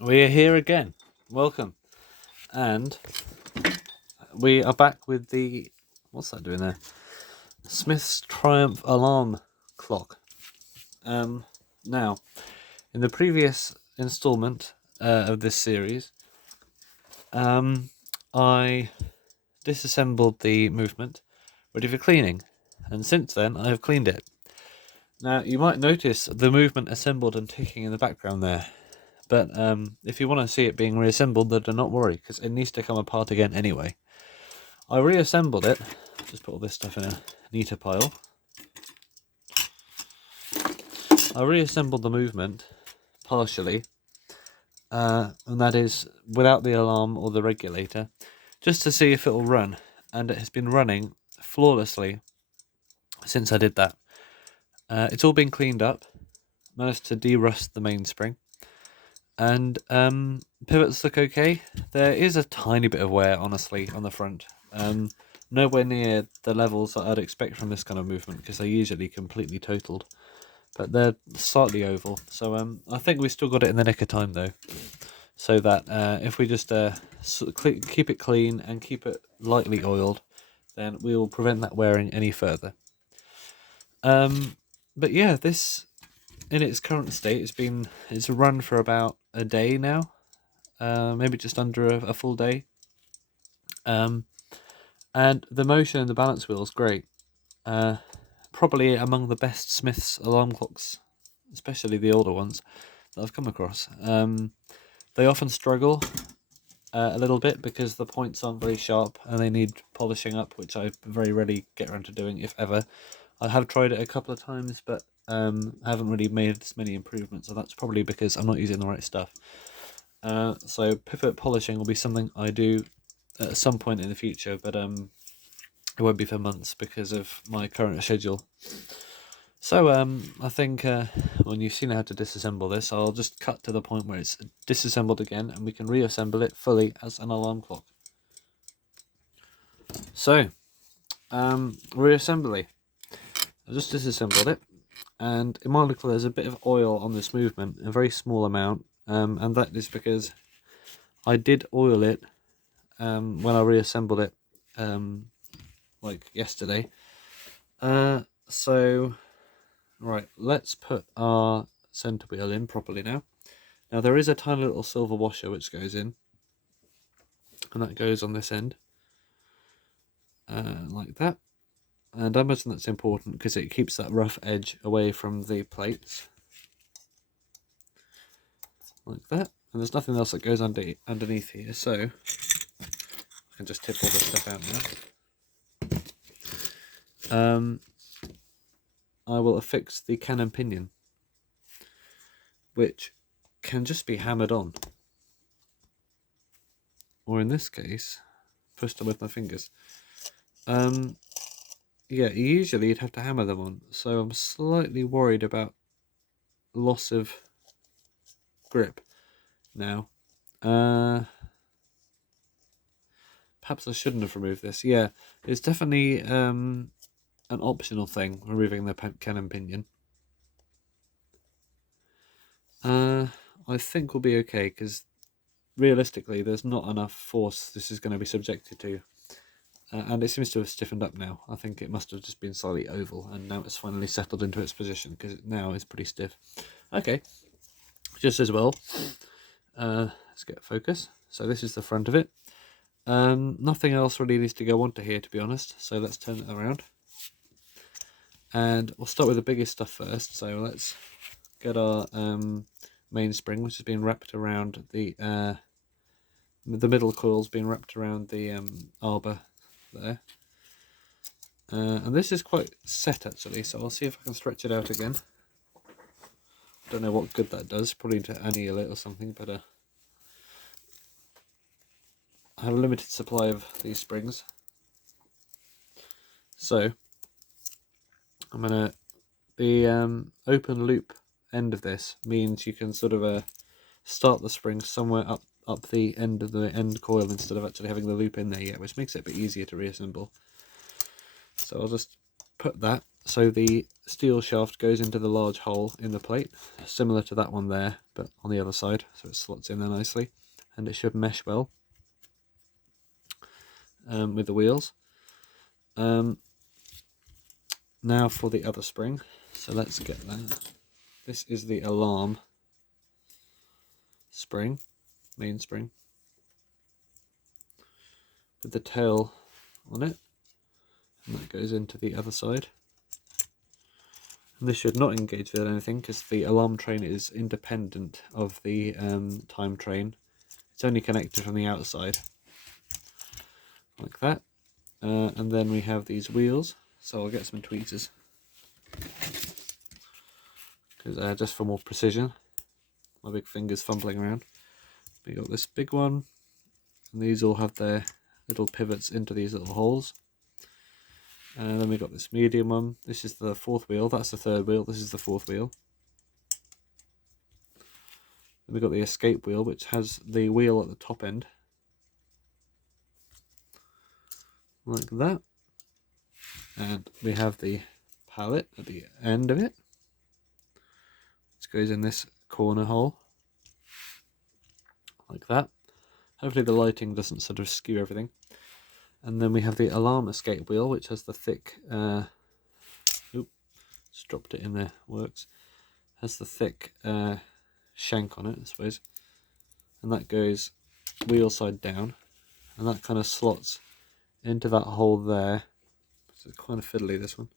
We are here again. Welcome. And we are back with the. What's that doing there? Smith's Triumph alarm clock. Now, in the previous installment of this series, I disassembled the movement, ready for cleaning, and since then I have cleaned it. Now, you might notice the movement assembled and ticking in the background there. But if you want to see it being reassembled, then do not worry, because it needs to come apart again anyway. I reassembled it. Just put all this stuff in a neater pile. I reassembled the movement partially, and that is without the alarm or the regulator, just to see if it will run. And it has been running flawlessly since I did that. It's all been cleaned up, managed to de-rust the mainspring, and pivots look okay. There is a tiny bit of wear, honestly, on the front. Nowhere near the levels that I'd expect from this kind of movement, because they're usually completely totaled. But they're slightly oval, so I think we still got it in the nick of time, though. So that if we just keep it clean and keep it lightly oiled, then we will prevent that wearing any further. But yeah, this, in its current state, it's run for about a day now, maybe just under a full day. And the motion and the balance wheel is great. Probably among the best Smith's alarm clocks, especially the older ones that I've come across. They often struggle a little bit because the points aren't very sharp and they need polishing up, which I very rarely get around to doing, if ever. I have tried it a couple of times, but haven't really made as many improvements, so that's probably because I'm not using the right stuff. So pivot polishing will be something I do at some point in the future, but it won't be for months because of my current schedule. So I think when you've seen how to disassemble this, I'll just cut to the point where it's disassembled again, and we can reassemble it fully as an alarm clock. So, reassembly. I just disassembled it, and it might look like there's a bit of oil on this movement, a very small amount, and that is because I did oil it when I reassembled it, like yesterday. So, right, let's put our centre wheel in properly now. Now there is a tiny little silver washer which goes in, and that goes on this end, like that. And I imagine that's important because it keeps that rough edge away from the plates, like that. And there's nothing else that goes underneath here, so I can just tip all this stuff out now. I will affix the cannon pinion, which can just be hammered on, or in this case, pushed on with my fingers. Yeah, usually you'd have to hammer them on, so I'm slightly worried about loss of grip now. Perhaps I shouldn't have removed this. Yeah, it's definitely an optional thing, removing the cannon pinion. I think we'll be okay, because realistically there's not enough force this is going to be subjected to. And it seems to have stiffened up now. I think it must have just been slightly oval, and now it's finally settled into its position, because now it's pretty stiff. Okay, just as well. Let's get focus. So this is the front of it. Nothing else really needs to go onto here, to be honest, so let's turn it around. And we'll start with the biggest stuff first, so let's get our mainspring, which has been wrapped around the middle coil's been wrapped around the arbor there. And this is quite set actually, so I'll see if I can stretch it out again. Don't know what good that does, probably to anneal it or something, but I have a limited supply of these springs. So I'm gonna, the open loop end of this means you can sort of start the spring somewhere up the end of the end coil instead of actually having the loop in there yet, which makes it a bit easier to reassemble. So I'll just put that so the steel shaft goes into the large hole in the plate, similar to that one there, but on the other side, so it slots in there nicely, and it should mesh well with the wheels. Now for the other spring, so let's get that. This is the alarm spring, main spring, with the tail on it, and that goes into the other side. And this should not engage with anything because the alarm train is independent of the time train. It's only connected from the outside, like that. And then we have these wheels, so I'll get some tweezers, because just for more precision. My big finger's fumbling around. We got this big one, and these all have their little pivots into these little holes. And then we got this medium one. This is the fourth wheel, that's the third wheel, this is the fourth wheel. Then we got the escape wheel, which has the wheel at the top end, like that. And we have the pallet at the end of it, which goes in this corner hole, like that. Hopefully the lighting doesn't sort of skew everything. And then we have the alarm escape wheel, which has the thick, just dropped it in there, works. Has the thick shank on it, I suppose. And that goes wheel side down, and that kind of slots into that hole there. It's kind of fiddly, this one.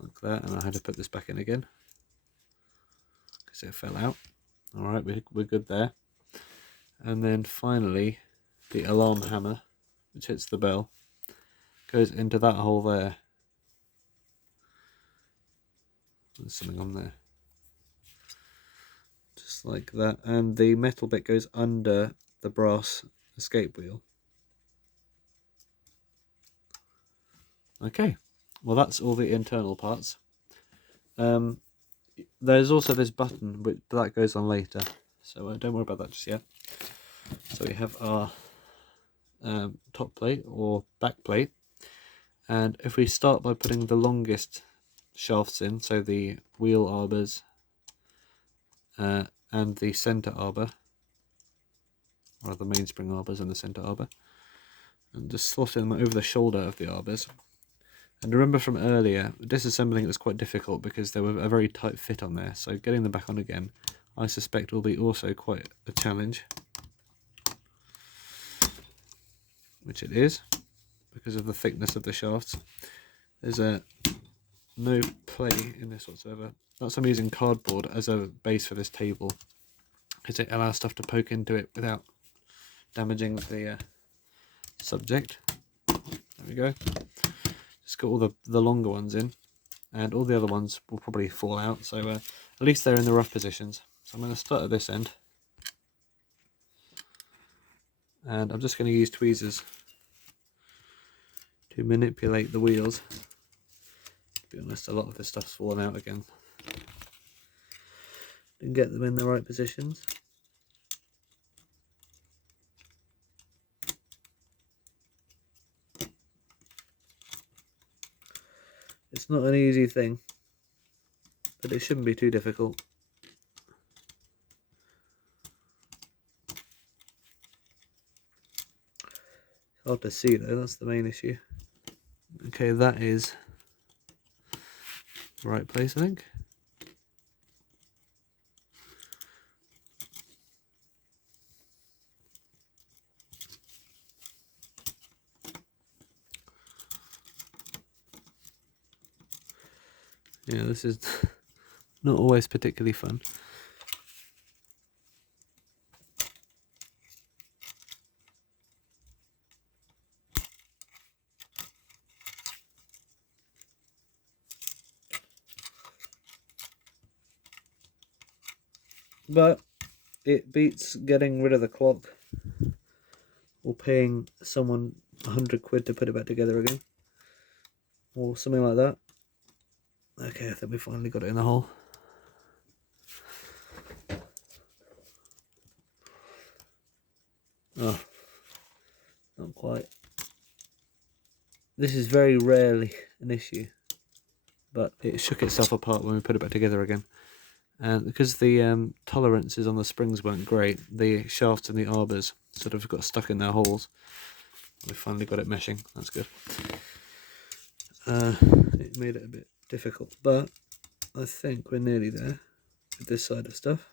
Like that, and I had to put this back in again because it fell out. Alright, we're good there. And then finally, the alarm hammer, which hits the bell, goes into that hole there. There's something on there. Just like that. And the metal bit goes under the brass escape wheel. Okay, well that's all the internal parts. There's also this button, but that goes on later, so don't worry about that just yet. So we have our top plate or back plate, and if we start by putting the longest shafts in, so the wheel arbors and the centre arbor, or the mainspring arbors and the centre arbor, and just slot them over the shoulder of the arbors. And remember from earlier, disassembling it was quite difficult because there were a very tight fit on there, so getting them back on again, I suspect, will be also quite a challenge. Which it is, because of the thickness of the shafts. There's no play in this whatsoever. That's I'm using cardboard as a base for this table, because it allows stuff to poke into it without damaging the subject. There we go. Just got all the longer ones in, and all the other ones will probably fall out, so at least they're in the rough positions. So I'm going to start at this end, and I'm just going to use tweezers to manipulate the wheels. To be honest, a lot of this stuff's fallen out again. And get them in the right positions. It's not an easy thing, but it shouldn't be too difficult. Hard to see though, that's the main issue. Okay, that is the right place, I think. Yeah, this is not always particularly fun. But it beats getting rid of the clock or paying someone 100 quid to put it back together again, or something like that. Okay, I think we finally got it in the hole. Oh, not quite. This is very rarely an issue, but it shook itself apart when we put it back together again. And because the tolerances on the springs weren't great, the shafts and the arbors sort of got stuck in their holes. We finally got it meshing. That's good. It made it a bit difficult, but I think we're nearly there with this side of stuff.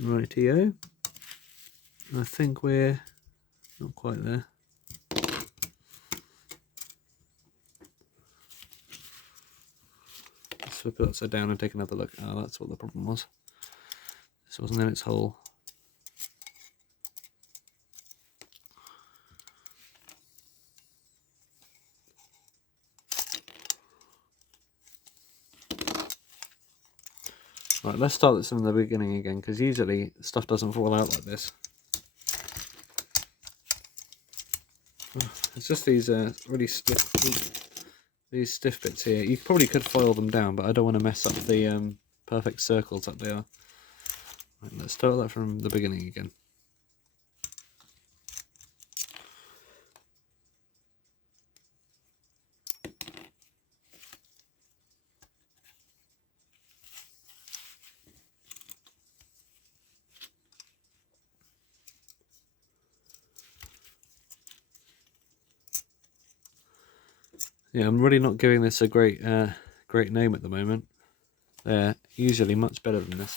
Rightio. I think we're not quite there. Let's flip it upside down and take another look. Oh, that's what the problem was. This wasn't in its hole. Right, let's start this from the beginning again, because usually stuff doesn't fall out like this. It's just these really stiff, these stiff bits here. You probably could file them down, but I don't want to mess up the perfect circles that they are. Right, let's start that from the beginning again. Yeah, I'm really not giving this a great name at the moment. They're usually much better than this.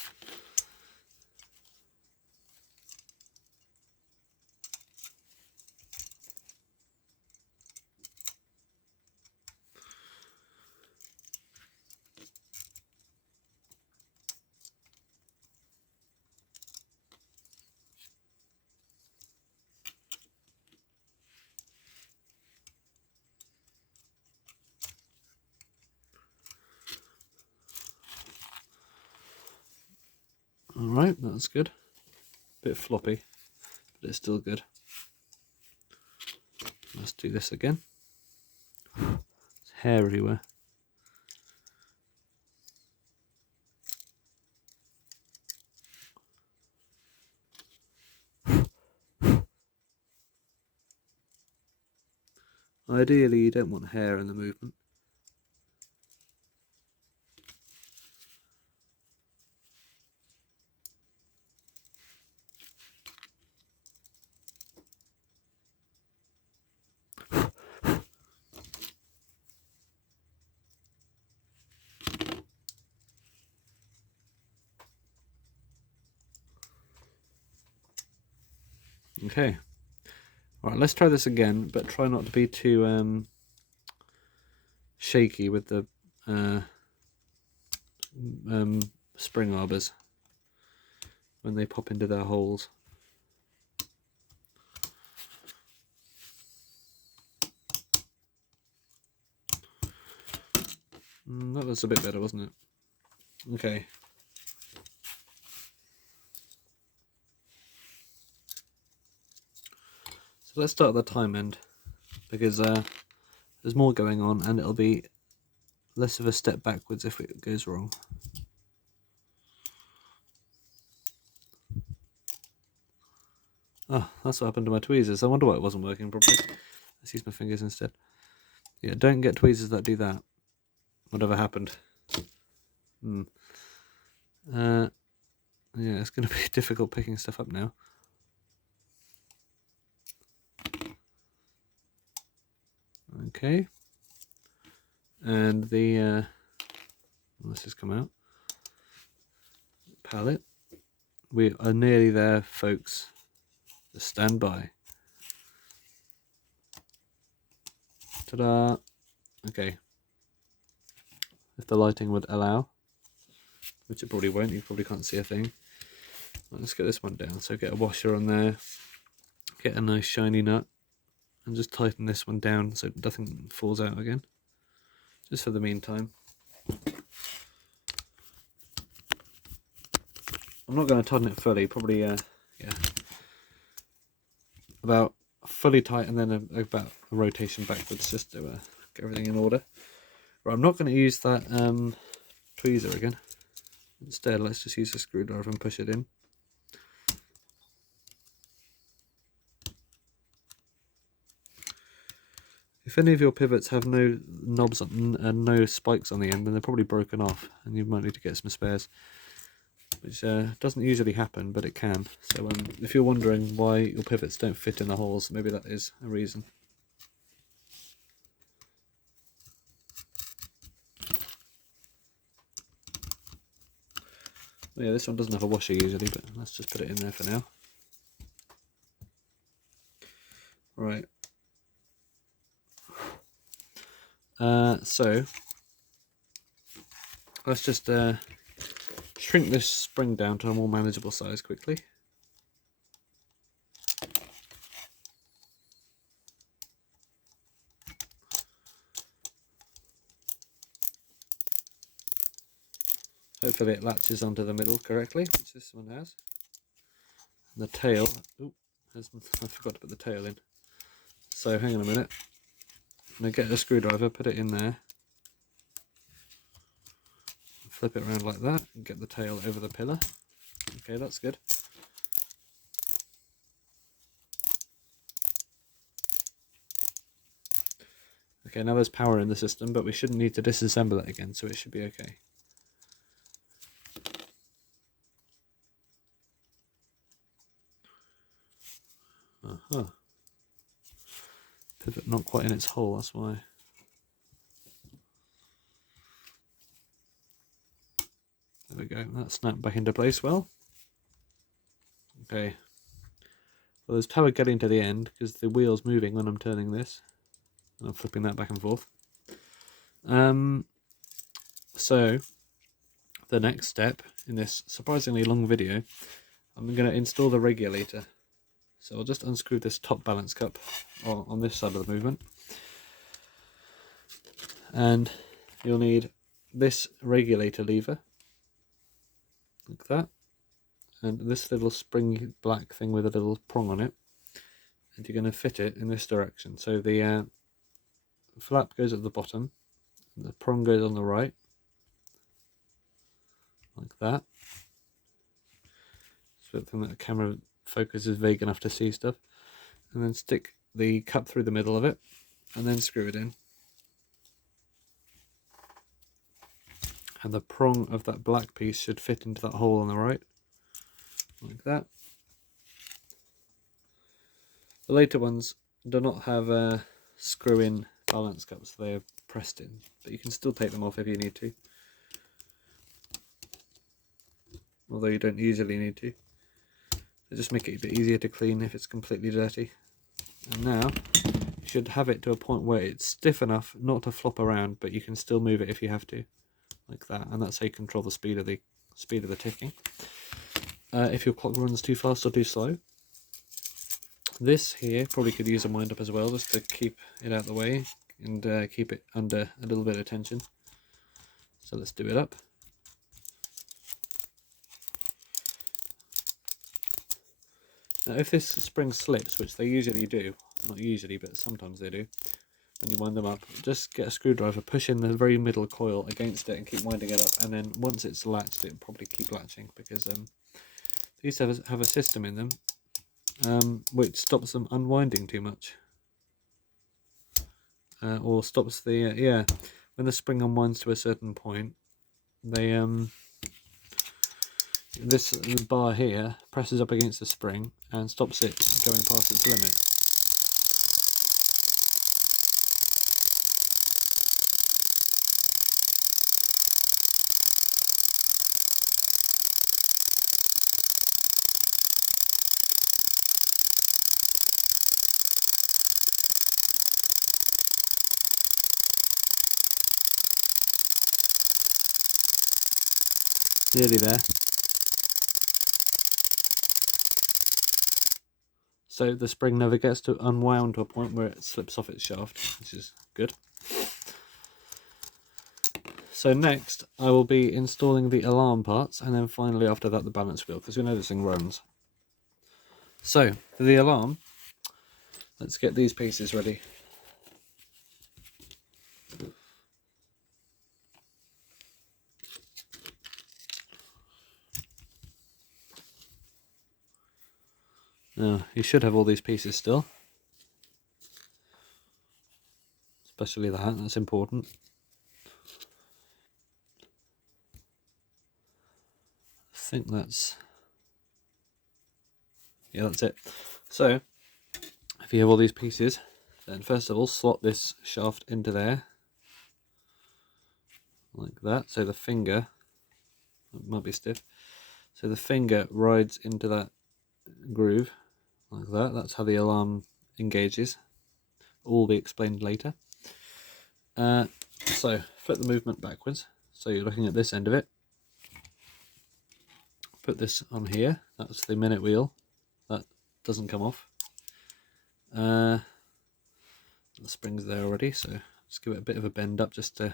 Alright, that's good. Bit floppy, but it's still good. Let's do this again. There's hair everywhere. Ideally, you don't want hair in the movement. Okay. Alright, let's try this again, but try not to be too shaky with the spring arbors when they pop into their holes. That was a bit better, wasn't it? Okay. So let's start at the time end, because there's more going on and it'll be less of a step backwards if it goes wrong. Oh, that's what happened to my tweezers. I wonder why it wasn't working properly. Let's use my fingers instead. Yeah, don't get tweezers that do that. Whatever happened. Yeah, it's going to be difficult picking stuff up now. Okay. And the, let's just come out. Palette. We are nearly there, folks. Just stand by. Ta-da! Okay. If the lighting would allow, which it probably won't, you probably can't see a thing. Right, let's get this one down. So get a washer on there, get a nice shiny nut, and just tighten this one down so nothing falls out again. Just for the meantime. I'm not going to tighten it fully, probably, yeah, about fully tight and then about a rotation backwards just to get everything in order. Right, I'm not going to use that tweezer again. Instead, let's just use a screwdriver and push it in. If any of your pivots have no knobs and no spikes on the end, then they're probably broken off and you might need to get some spares, which doesn't usually happen, but it can. So if you're wondering why your pivots don't fit in the holes, maybe that is a reason. Well, yeah, this one doesn't have a washer usually, but let's just put it in there for now. Right. So let's just shrink this spring down to a more manageable size quickly. Hopefully it latches onto the middle correctly, which this one has. And the tail, I forgot to put the tail in. So hang on a minute. I'm going to get a screwdriver, put it in there. Flip it around like that and get the tail over the pillar. Okay, that's good. Okay, now there's power in the system, but we shouldn't need to disassemble it again, so it should be okay. Pivot not quite in its hole, that's why. There we go, that snapped back into place well. Okay. Well, there's power getting to the end because the wheel's moving when I'm turning this. And I'm flipping that back and forth. So, the next step in this surprisingly long video, I'm going to install the regulator. So I'll just unscrew this top balance cup on this side of the movement. And you'll need this regulator lever, like that. And this little springy black thing with a little prong on it. And you're going to fit it in this direction. So the flap goes at the bottom, and the prong goes on the right, like that. So that the camera focus is vague enough to see stuff. And then stick the cup through the middle of it, and then screw it in. And the prong of that black piece should fit into that hole on the right, like that. The later ones do not have screw-in balance cups, they are pressed in, but you can still take them off if you need to. Although you don't usually need to. They just make it a bit easier to clean if it's completely dirty. And now, you should have it to a point where it's stiff enough not to flop around, but you can still move it if you have to, like that. And that's how you control the speed of the ticking. If your clock runs too fast or too slow. This here probably could use a wind up as well, just to keep it out of the way and keep it under a little bit of tension. So let's do it up. Now if this spring slips, which they usually do, not usually but sometimes they do, when you wind them up, just get a screwdriver, push in the very middle coil against it and keep winding it up, and then once it's latched it'll probably keep latching, because these have a system in them which stops them unwinding too much. Or stops the, when the spring unwinds to a certain point, they this bar here presses up against the spring and stops it going past its limit. Nearly there. So the spring never gets to unwound to a point where it slips off its shaft, which is good. So next I will be installing the alarm parts, and then finally after that the balance wheel, because we know this thing runs. So for the alarm let's get these pieces ready. Now, you should have all these pieces still. Especially that, that's important. I think that's... yeah, that's it. So, if you have all these pieces, then first of all, slot this shaft into there. Like that. So the finger, it might be stiff, so the finger rides into that groove, like that. That's how the alarm engages. All will be explained later. So flip the movement backwards, so you're looking at this end of it. Put this on here, that's the minute wheel, that doesn't come off. The spring's there already, so just give it a bit of a bend up just to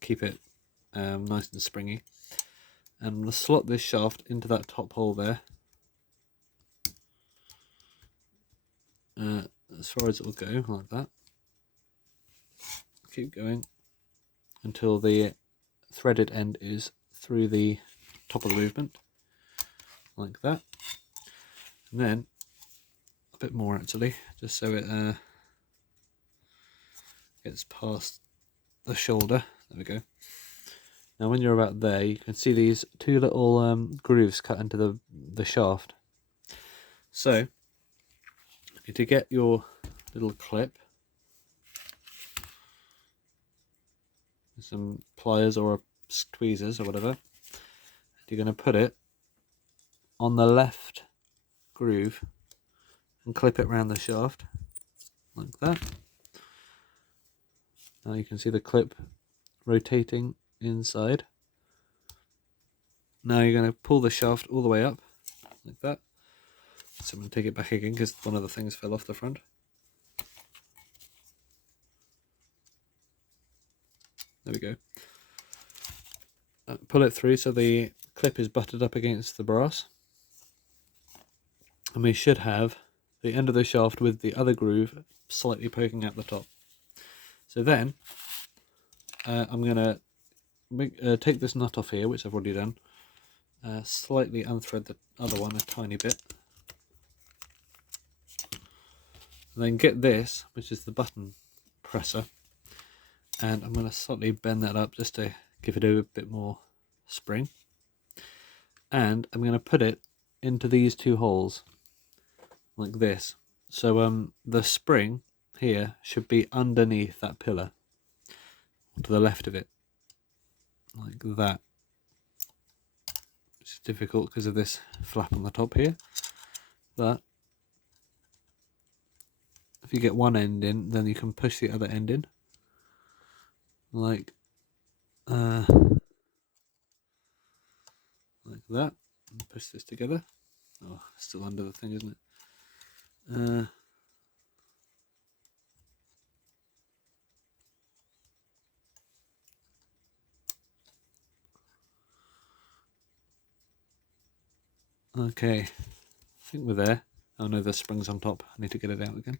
keep it nice and springy. And I'm going to slot this shaft into that top hole there, as far as it will go, like that. Keep going until the threaded end is through the top of the movement, like that. And then a bit more actually, just so it gets past the shoulder. There we go. Now when you're about there, you can see these two little grooves cut into the shaft. So to get your little clip, some pliers or tweezers or whatever, you're going to put it on the left groove and clip it around the shaft like that. Now you can see the clip rotating inside. Now you're going to pull the shaft all the way up like that. So I'm going to take it back again because one of the things fell off the front. There we go. Pull it through so the clip is butted up against the brass. And we should have the end of the shaft with the other groove slightly poking at the top. So then I'm going to take this nut off here, which I've already done, slightly unthread the other one a tiny bit, and then get this, which is the button presser, and I'm going to slightly bend that up just to give it a bit more spring, and I'm going to put it into these two holes like this. So the spring here should be underneath that pillar to the left of it, like that. It's difficult because of this flap on the top here, but if you get one end in, then you can push the other end in, like that, and push this together. Oh, still under the thing, isn't it? Okay, I think we're there. Oh no, the spring's on top. I need to get it out again.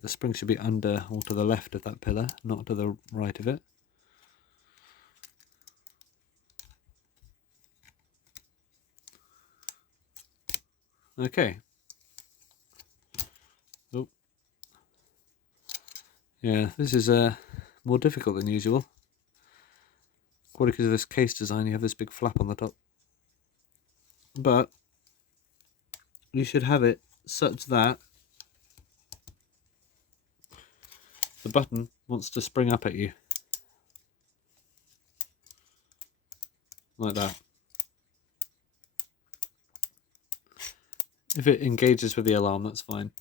The spring should be under or to the left of that pillar, not to the right of it. Okay. Oh. Yeah, this is more difficult than usual. Probably because of this case design, you have this big flap on the top. But you should have it such that the button wants to spring up at you. Like that. If it engages with the alarm, that's fine.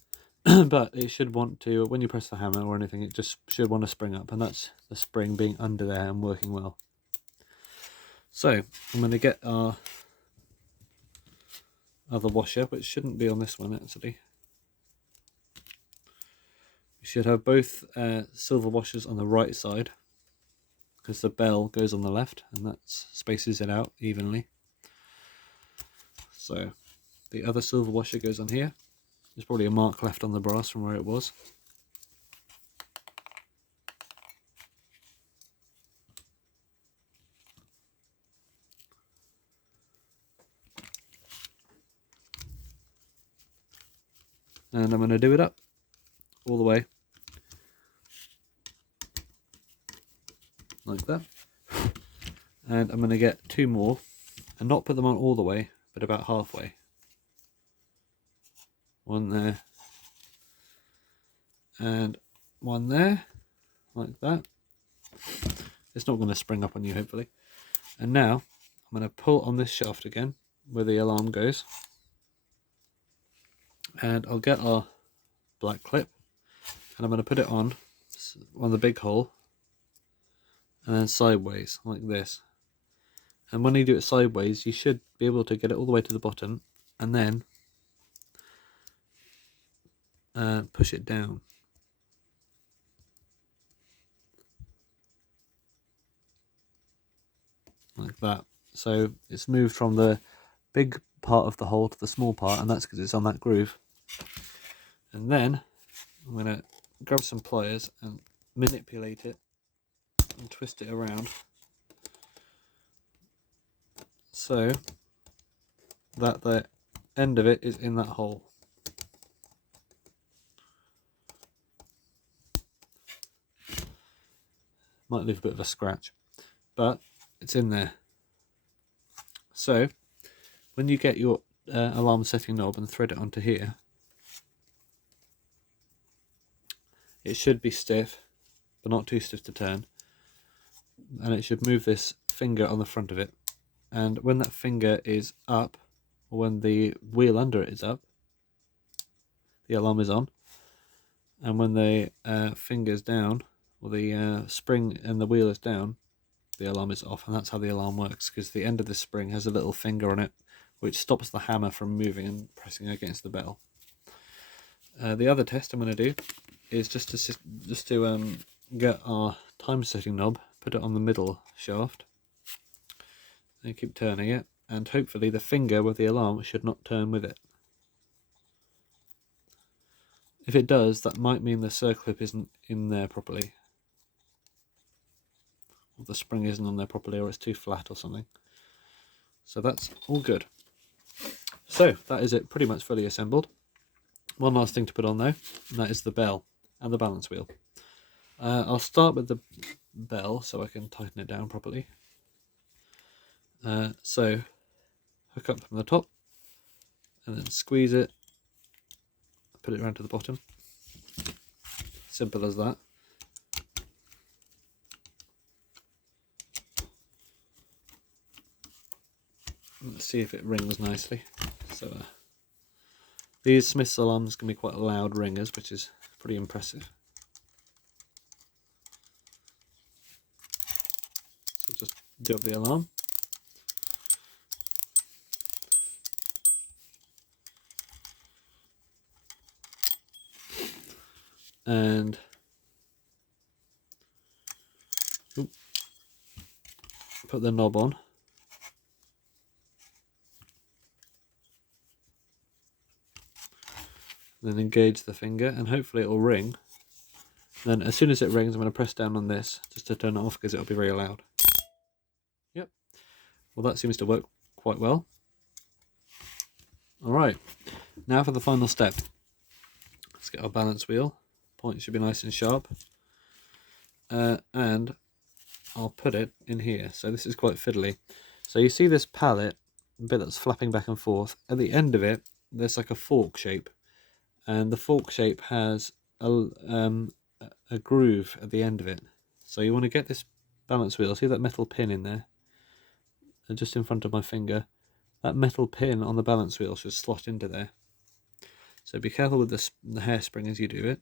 But it should want to, when you press the hammer or anything, it just should want to spring up, and that's the spring being under there and working well. So I'm going to get our other washer, which shouldn't be on this one actually. We should have both silver washers on the right side, because the bell goes on the left, and that spaces it out evenly. So the other silver washer goes on here. There's probably a mark left on the brass from where it was. And I'm going to do it up all the way, like that. And I'm going to get 2 more and not put them on all the way, but about halfway. 1 there and 1 there, like that. It's not going to spring up on you, hopefully. And now I'm going to pull on this shaft again where the alarm goes, and I'll get our black clip and I'm going to put it on the big hole and then sideways like this. And when you do it sideways, you should be able to get it all the way to the bottom and then push it down. Like that. So it's moved from the big part of the hole to the small part, and that's because it's on that groove. And then I'm going to grab some pliers and manipulate it and twist it around so that the end of it is in that hole. Might leave a bit of a scratch, but it's in there. So when you get your alarm setting knob and thread it onto here, it should be stiff, but not too stiff to turn. And it should move this finger on the front of it. And when that finger is up, or when the wheel under it is up, the alarm is on. And when the finger's down, or the spring and the wheel is down, the alarm is off. And that's how the alarm works, because the end of the spring has a little finger on it, which stops the hammer from moving and pressing against the bell. The other test I'm going to do is just to get our time setting knob, put it on the middle shaft, and keep turning it, and hopefully the finger with the alarm should not turn with it. If it does, that might mean the circlip isn't in there properly, or the spring isn't on there properly, or it's too flat or something. So that's all good. So that is it, pretty much fully assembled. One last thing to put on though, and that is the bell and the balance wheel. I'll start with the bell so I can tighten it down properly. So hook up from the top and then squeeze it, put it around to the bottom. Simple as that. Let's see if it rings nicely. So these Smith's alarms can be quite loud ringers, which is pretty impressive. So just do up the alarm. And put the knob on. Then engage the finger and hopefully it will ring. Then as soon as it rings, I'm going to press down on this just to turn it off because it'll be very loud. Yep. Well, that seems to work quite well. Alright, now for the final step. Let's get our balance wheel. Point should be nice and sharp. And I'll put it in here. So this is quite fiddly. So you see this pallet, bit that's flapping back and forth. At the end of it, there's like a fork shape. And the fork shape has a groove at the end of it. So you want to get this balance wheel, see that metal pin in there? Just in front of my finger. That metal pin on the balance wheel should slot into there. So be careful with the hairspring as you do it.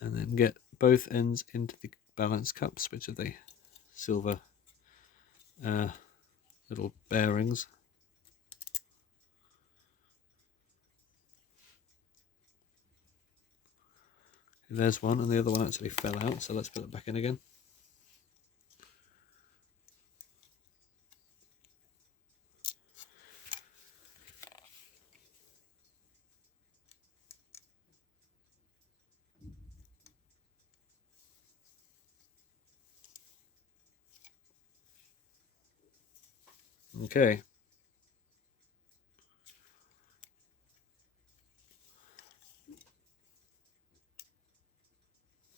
And then get both ends into the balance cups, which are the silver little bearings. There's one, and the other one actually fell out, so let's put it back in again. Okay.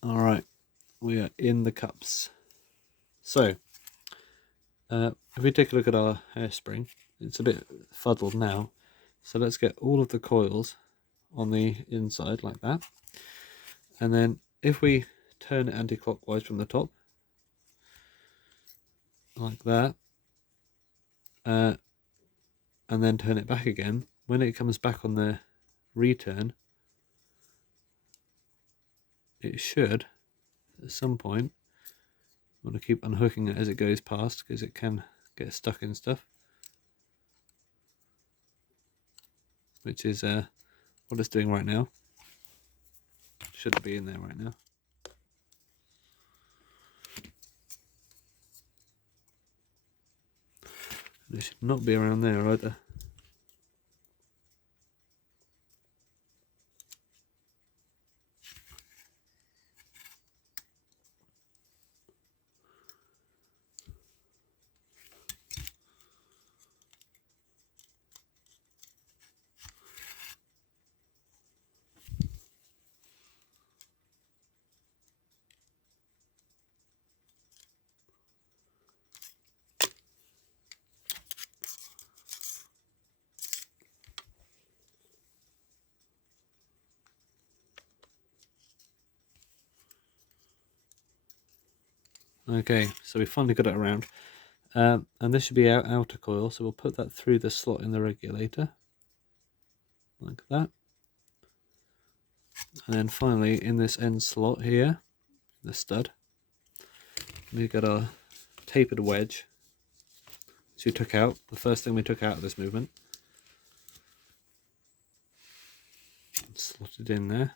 All right, we are in the cups. So, if we take a look at our hairspring, it's a bit fuddled now. So let's get all of the coils on the inside like that. And then if we turn it anti-clockwise from the top, like that, and then turn it back again, when it comes back on the return, it should, at some point, I want to keep unhooking it as it goes past because it can get stuck in stuff, which is what it's doing right now. Shouldn't be in there right now. And it should not be around there either. Okay, so we finally got it around. And this should be our outer coil, so we'll put that through the slot in the regulator, like that. And then finally, in this end slot here, the stud, we've got our tapered wedge, which we took out, the first thing we took out of this movement. Slot it in there.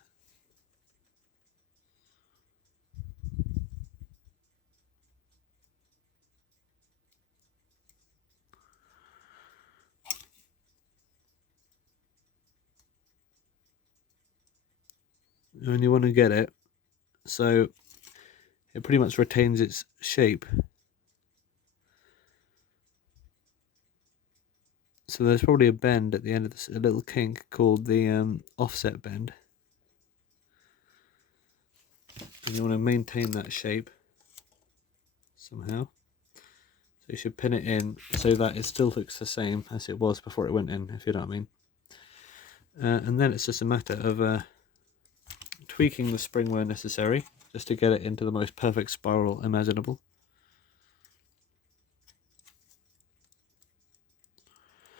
And you want to get it so it pretty much retains its shape. So there's probably a bend at the end of this, a little kink called the offset bend. And you want to maintain that shape somehow. So you should pin it in so that it still looks the same as it was before it went in, if you know what I mean. And then it's just a matter of tweaking the spring where necessary, just to get it into the most perfect spiral imaginable.